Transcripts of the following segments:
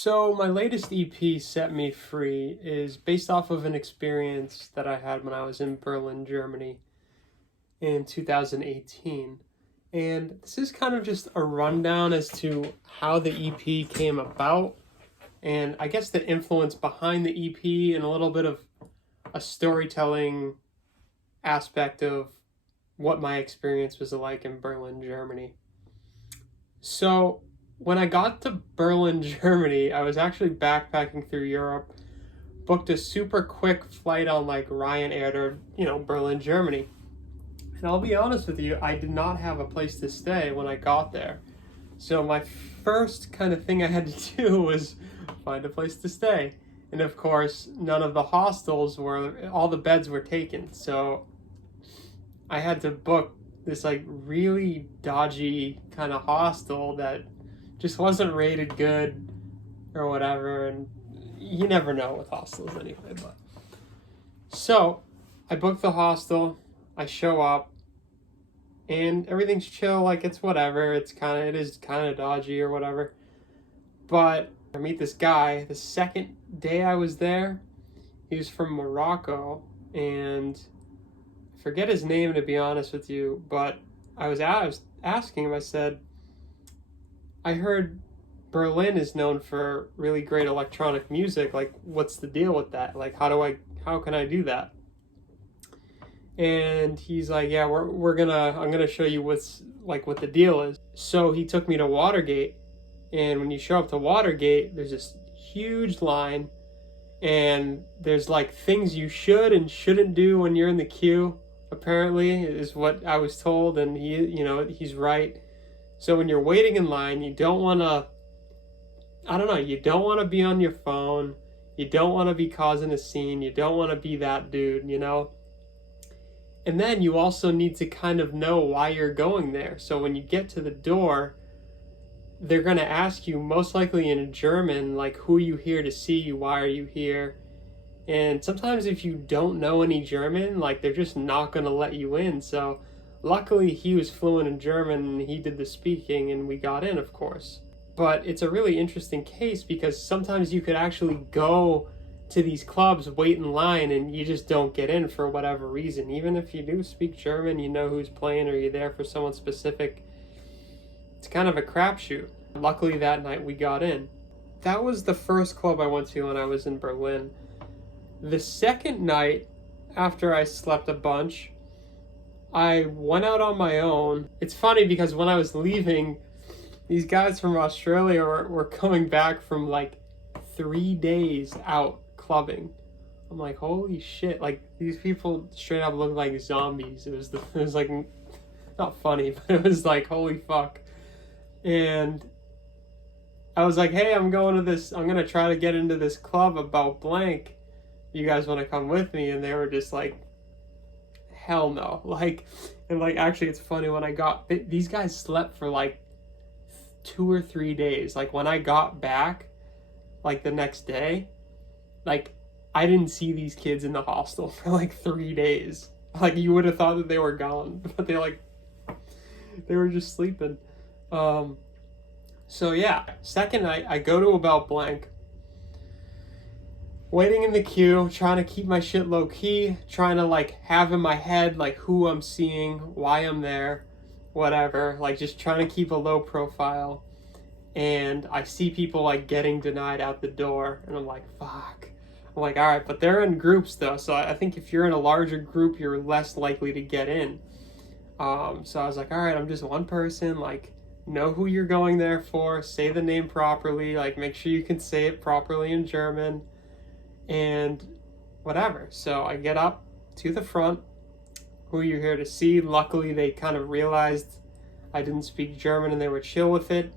So my latest EP, Set Me Free, is based off of an experience that I had when I was in Berlin, Germany in 2018. And this is kind of just a rundown as to how the EP came about, and I guess the influence behind the EP, and a little bit of a storytelling aspect of what my experience was like in Berlin, Germany. So when I got to Berlin, Germany, I was actually backpacking through Europe, booked a super quick flight on like Ryanair to, Berlin, Germany. And I'll be honest with you, I did not have a place to stay when I got there. So my first kind of thing I had to do was find a place to stay. And of course, none of the hostels all the beds were taken. So I had to book this like really dodgy kind of hostel that just wasn't rated good or whatever, and you never know with hostels anyway. But so I booked the hostel, I show up, and everything's chill, like it's whatever. It is kind of dodgy or whatever. But I meet this guy the second day I was there. He was from Morocco, and I forget his name, to be honest with you, but I was asking him, I said, I heard Berlin is known for really great electronic music. Like, what's the deal with that? Like, how can I do that? And he's like, yeah, I'm gonna show you what the deal is. So he took me to Watergate, and when you show up to Watergate, there's this huge line, and there's like things you should and shouldn't do when you're in the queue, apparently, is what I was told, and he's right. So when you're waiting in line, you don't want to be on your phone. You don't want to be causing a scene. You don't want to be that dude, And then you also need to kind of know why you're going there. So when you get to the door, they're going to ask you, most likely in German, like, who are you here to see? Why are you here? And sometimes if you don't know any German, like, they're just not going to let you in. So luckily he was fluent in German and he did the speaking, and we got in, of course. But it's a really interesting case because sometimes you could actually go to these clubs, wait in line, and you just don't get in for whatever reason. Even if you do speak German, you know who's playing, or you're there for someone specific, it's kind of a crapshoot. Luckily that night we got in. That was the first club I went to when I was in Berlin. The second night, after I slept a bunch, I went out on my own. It's funny because when I was leaving, these guys from Australia were coming back from like 3 days out clubbing. I'm like, holy shit! Like, these people straight up look like zombies. It was like, not funny, but it was like, holy fuck. And I was like, hey, I'm gonna try to get into this club about blank. You guys want to come with me? And they were just like, hell no. Actually, it's funny, when these guys slept for like 2 or 3 days. Like, when I got back, like the next day, like, I didn't see these kids in the hostel for like 3 days. Like, you would have thought that they were gone, but they were just sleeping. So yeah, second night I go to About Blank, waiting in the queue, trying to keep my shit low key, trying to like have in my head like who I'm seeing, why I'm there, whatever, like just trying to keep a low profile. And I see people like getting denied out the door, and I'm like, fuck. I'm like, all right, but they're in groups though, so I think if you're in a larger group, you're less likely to get in. So I was like, all right, I'm just one person, like, know who you're going there for, say the name properly, like make sure you can say it properly in German, and whatever. So I get up to the front, who you're here to see. Luckily they kind of realized I didn't speak German and they were chill with it.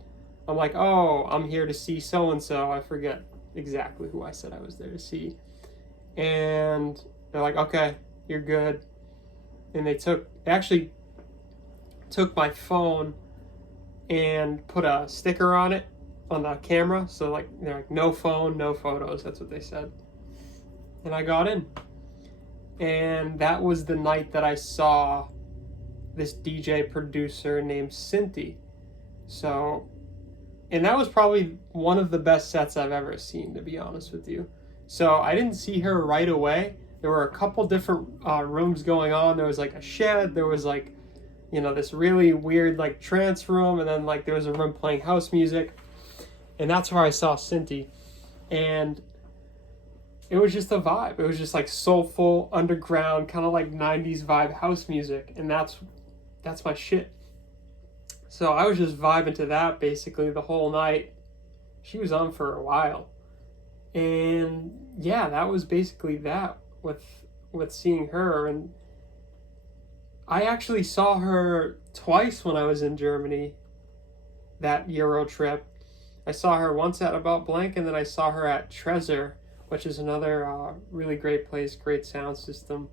I'm like, oh, I'm here to see so-and-so. I forget exactly who I said I was there to see. And they're like, okay, you're good. And they actually took my phone and put a sticker on it, on the camera. So like, they're like, no phone, no photos. That's what they said. And I got in. And that was the night that I saw this DJ producer named Cinti. So And that was probably one of the best sets I've ever seen, to be honest with you. So I didn't see her right away. There were a couple different rooms going on. There was like a shed. There was like, this really weird like trance room. And then like there was a room playing house music. And that's where I saw Cinti. And it was just a vibe. It was just like soulful, underground, kind of like 90s vibe house music. And that's my shit. So I was just vibing to that basically the whole night. She was on for a while. And yeah, that was basically that with seeing her. And I actually saw her twice when I was in Germany that Euro trip. I saw her once at About Blank, and then I saw her at Trezor, which is another really great place, great sound system.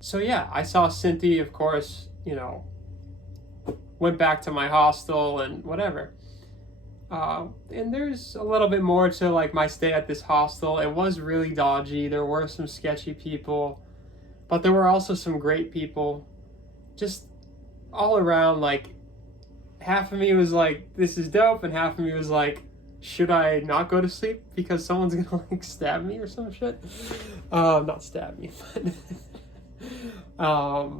So yeah, I saw Cinti, of course, went back to my hostel and whatever. And there's a little bit more to like my stay at this hostel. It was really dodgy. There were some sketchy people, but there were also some great people. Just all around, like half of me was like, this is dope, and half of me was like, should I not go to sleep because someone's gonna like stab me or some shit? Not stab me, but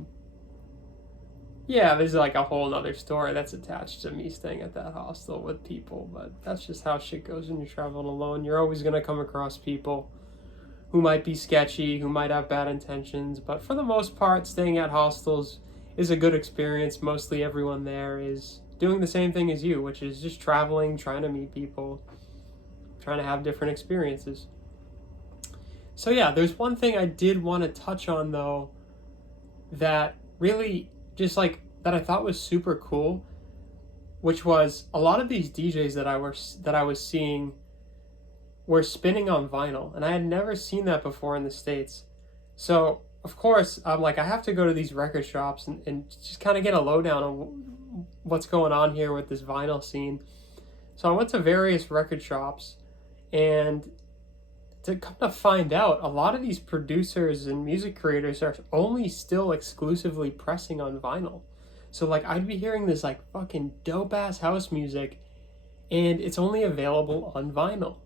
yeah, there's like a whole nother story that's attached to me staying at that hostel with people, but that's just how shit goes when you're traveling alone. You're always gonna come across people who might be sketchy, who might have bad intentions, but for the most part, staying at hostels is a good experience. Mostly everyone there is doing the same thing as you, which is just traveling, trying to meet people, trying to have different experiences. So yeah, there's one thing I did want to touch on though, that really just like that I thought was super cool, which was a lot of these DJs that I was seeing were spinning on vinyl, and I had never seen that before in the States. So of course I'm like, I have to go to these record shops and just kind of get a lowdown on what's going on here with this vinyl scene. So I went to various record shops, and to come to find out, a lot of these producers and music creators are only still exclusively pressing on vinyl. So like I'd be hearing this like fucking dope ass house music, and it's only available on vinyl.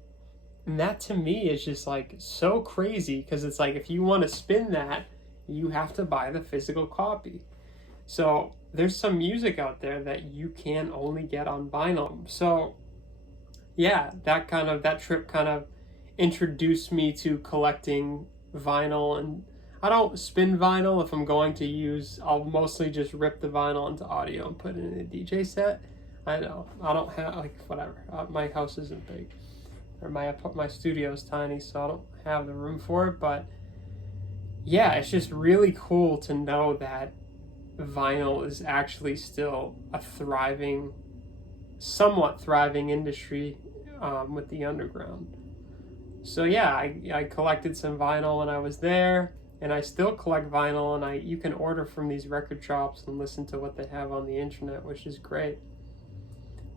And that to me is just like so crazy, because it's like if you want to spin that, you have to buy the physical copy. So there's some music out there that you can only get on vinyl. So yeah, that trip kind of introduced me to collecting vinyl. And I don't spin vinyl. If I'm going to use, I'll mostly just rip the vinyl into audio and put it in a DJ set. I know I don't have like whatever. My house isn't big, or my studio's tiny, so I don't have the room for it. But yeah, it's just really cool to know that vinyl is actually still a somewhat thriving industry with the underground. So yeah, I collected some vinyl when I was there, and I still collect vinyl, and you can order from these record shops and listen to what they have on the internet, which is great.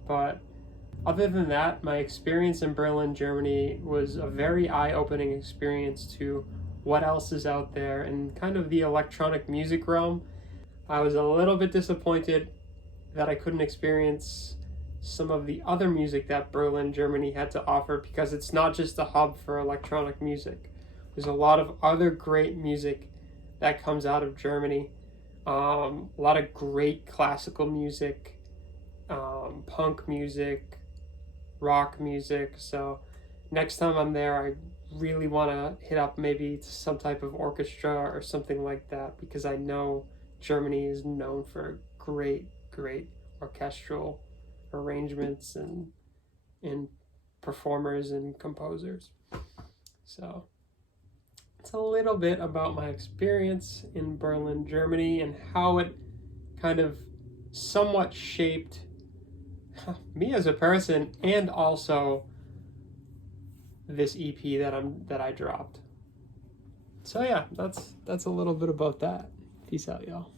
But other than that, my experience in Berlin, Germany was a very eye-opening experience to what else is out there and kind of the electronic music realm. I was a little bit disappointed that I couldn't experience some of the other music that Berlin, Germany had to offer, because it's not just a hub for electronic music. There's a lot of other great music that comes out of Germany. A lot of great classical music, punk music, rock music. So next time I'm there, I really want to hit up maybe some type of orchestra or something like that, because I know Germany is known for great orchestral arrangements and performers and composers. So it's a little bit about my experience in Berlin, Germany, and how it kind of somewhat shaped me as a person, and also this EP that I dropped. So yeah, that's a little bit about that. Peace out, y'all.